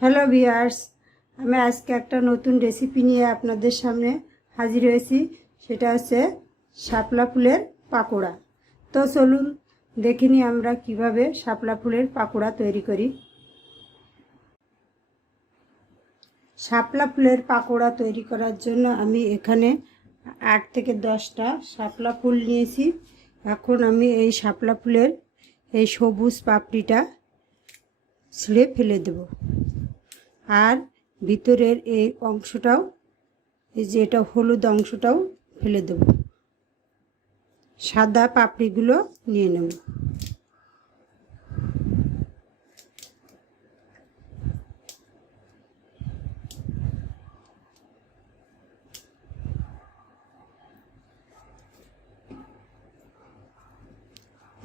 Hello viewers আমি আজকে একটা নতুন রেসিপি নিয়ে আপনাদের সামনে হাজির হয়েছি। সেটা হচ্ছে শাপলা ফুলের পাকোড়া। তো চলুন দেখিনি আমরা কীভাবে শাপলা ফুলের পাকোড়া তৈরি করি। শাপলা ফুলের পাকোড়া তৈরি করার জন্য আমি এখানে আট থেকে দশটা শাপলা ফুল নিয়েছি। এখন আমি এই শাপলা ফুলের এই সবুজ পাপড়িটা ছিঁড়ে ফেলে দেব। আর ভিতরের এই অংশটাও, এই যে এটা হলুদ অংশটাও ফেলে দেব। সাদা পাপড়িগুলো নিয়ে নেব।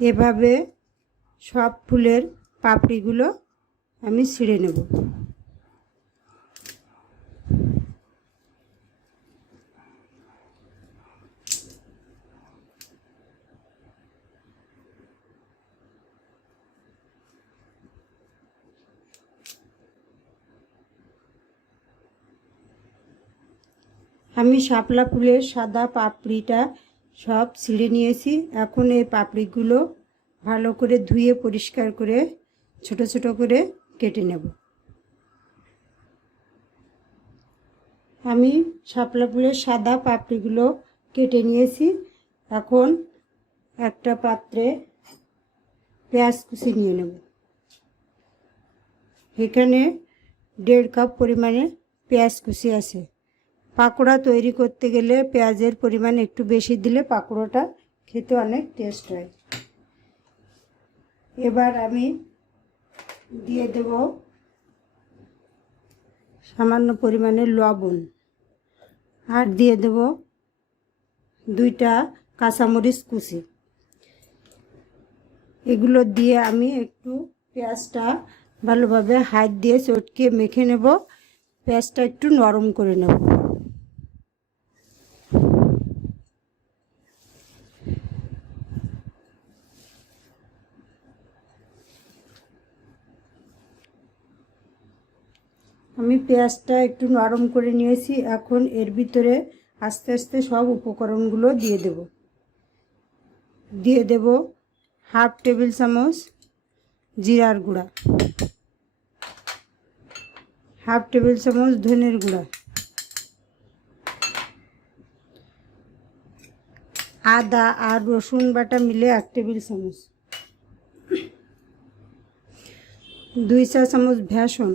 এভাবে সব ফুলের পাপড়িগুলো আমি ছিঁড়ে নেব। আমি শাপলা ফুলের সাদা পাপড়িটা সব ছিঁড়ে নিয়েছি। এখন এই পাপড়িগুলো ভালো করে ধুয়ে পরিষ্কার করে ছোট ছোট করে কেটে নেব। আমি শাপলা ফুলের সাদা পাপড়িগুলো কেটে নিয়েছি। এখন একটা পাত্রে পেঁয়াজ কুচি নিয়ে নেব। এখানে দেড় কাপ পরিমাণে পেঁয়াজ কুচি আছে। পাকোড়া তৈরি করতে গেলে পেঁয়াজের পরিমাণ একটু বেশি দিলে পাকোড়াটা খেতে অনেক টেস্ট হয়। এবার আমি দিয়ে দেব সামান্য পরিমাণে লবণ। আর দিয়ে দেব দুইটা কাঁচামরিচ কুচি। এগুলো দিয়ে আমি একটু পেঁয়াজটা ভালোভাবে হাত দিয়ে চটকে মেখে নেব। পেঁয়াজটা একটু নরম করে নেব। আমি পেঁয়াজটা একটু নরম করে নিয়েছি, এখন এর ভিতরে আস্তে আস্তে সব উপকরণগুলো দিয়ে দেব। দিয়ে দেব হাফ টেবিল চামচ জিরার গুঁড়া, হাফ টেবিল চামচ ধনের গুঁড়া, আদা আর রসুন বাটা মিলে এক টেবিল চামচ, দুই চা চামচ ভেসন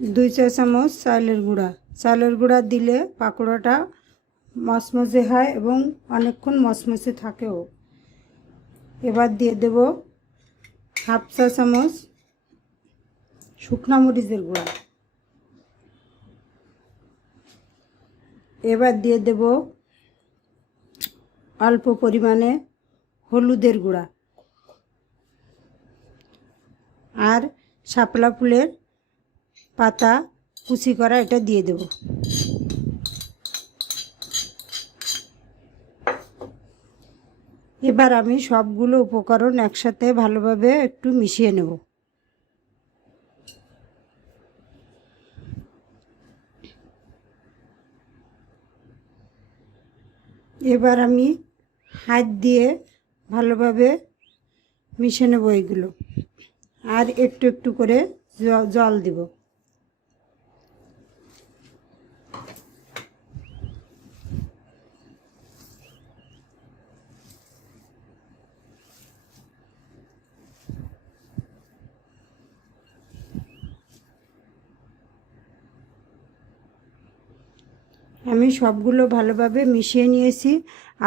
দুই চা চামচ চালের গুঁড়া। চালের গুঁড়া দিলে পাকোড়াটা মচমচে হয় এবং অনেকক্ষণ মচমচে থাকেও। এবার দিয়ে দেব হাফ চা চামচ শুকনা মরিচের গুঁড়া। এবার দিয়ে দেব অল্প পরিমাণে হলুদের গুঁড়া। আর শাপলা ফুলের পাতা কুচি করা, এটা দিয়ে দেব। এবার আমি সবগুলো উপকরণ একসাথে ভালোভাবে একটু মিশিয়ে নেব। এবার আমি হাত দিয়ে ভালোভাবে মিশে নেব এগুলো। আর একটু একটু করে জল দিব। আমি সবগুলো ভালোভাবে মিশিয়ে নিয়েছি।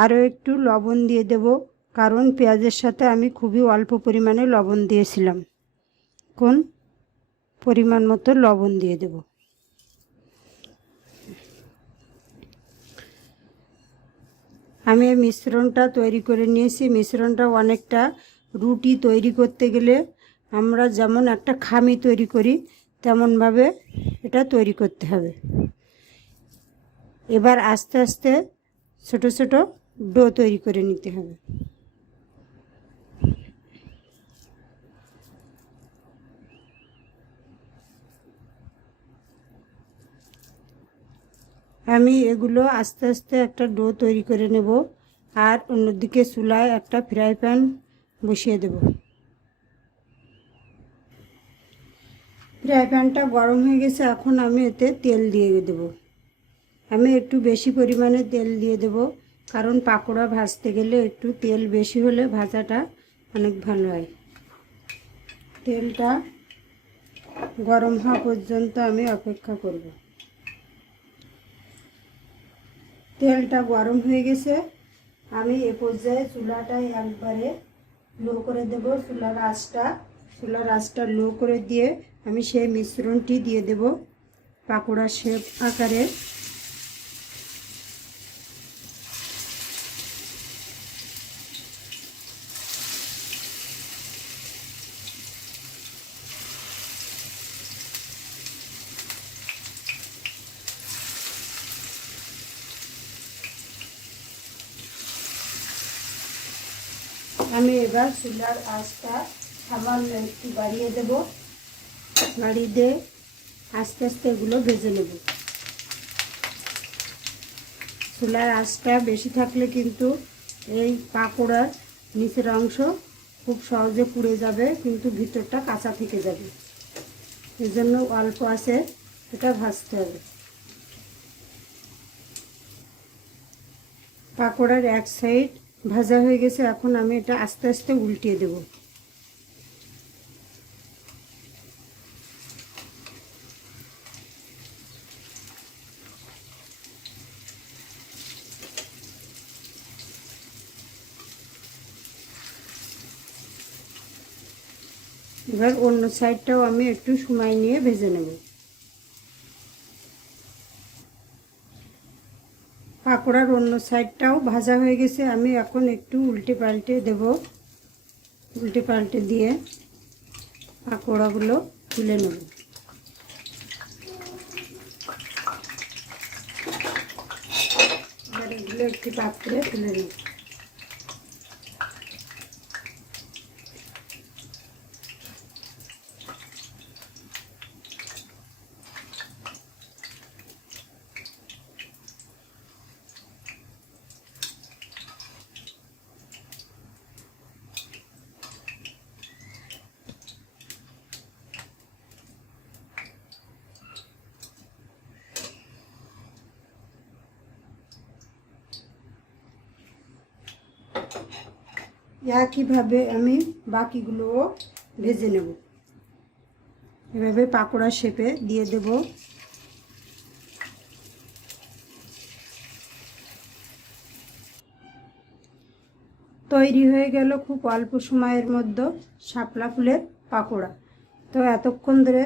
আরও একটু লবণ দিয়ে দেব, কারণ পেঁয়াজের সাথে আমি খুবই অল্প পরিমাণে লবণ দিয়েছিলাম। কোন পরিমাণ মতো লবণ দিয়ে দেব। আমি এই মিশ্রণটা তৈরি করে নিয়েছি। মিশ্রণটা অনেকটা রুটি তৈরি করতে গেলে আমরা যেমন একটা খামি তৈরি করি, তেমনভাবে এটা তৈরি করতে হবে। এবার আস্তে আস্তে ছোট ছোট ডো তৈরি করে নিতে হবে। আমি এগুলো আস্তে আস্তে একটা ডো তৈরি করে নেব আর অন্যদিকে চুলায় একটা ফ্রাই প্যান বসিয়ে দেব। ফ্রাই প্যানটা গরম হয়ে গেছে, এখন আমি এতে তেল দিয়ে দেবো। আমি একটু বেশি পরিমাণে তেল দিয়ে দেব, কারণ পাকোড়া ভাজতে গেলে একটু তেল বেশি হলে ভাজাটা অনেক ভালো হয়। তেলটা গরম হওয়া পর্যন্ত আমি অপেক্ষা করব। তেলটা গরম হয়ে গেছে। আমি এ পর্যায়ে চুলাটাই একবারে লো করে দেব। চুলার আঁচটা চুলার আঁচটা লো করে দিয়ে আমি সেই মিশ্রণটি দিয়ে দেব। পাকোড়া শেপ আকারে। আমি এবার চুলার আঁচটা সামান্য একটু বাড়িয়ে দেব। বাড়িয়ে দিয়ে আস্তে আস্তে এগুলো ভেজে নেব। চুলার আঁচটা বেশি থাকলে কিন্তু এই পাকোড়ার নিচের অংশ খুব সহজে পুড়ে যাবে, কিন্তু ভিতরটা কাঁচা থেকে যাবে। এই জন্য অল্প আছে, এটা ভাজতে হবে। পাকোড়ার এক সাইড ভাজা হয়ে গেছে, এখন আমি এটা আস্তে আস্তে উল্টিয়ে দেব। এবার অন্য সাইডটাও আমি একটু সময় নিয়ে ভেজে নেব। পাকোড়ার অন্য সাইডটাও ভাজা হয়ে গেছে। আমি এখন একটু উল্টে পাল্টে দেব। উল্টে পাল্টে দিয়ে পাকোড়াগুলো তুলে নেব। এবার এগুলো একটি পাত্রে তুলে নেব। একইভাবে আমি বাকিগুলোও ভেজে নেব। এভাবে পাকোড়া শেপে দিয়ে দেব। তৈরি হয়ে গেল খুব অল্প সময়ের মধ্যে শাপলা ফুলের পাকোড়া। তো এতক্ষণ ধরে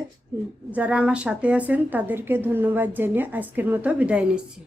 যারা আমার সাথে আছেন, তাদেরকে ধন্যবাদ জানিয়ে আজকের মতো বিদায় নিচ্ছি।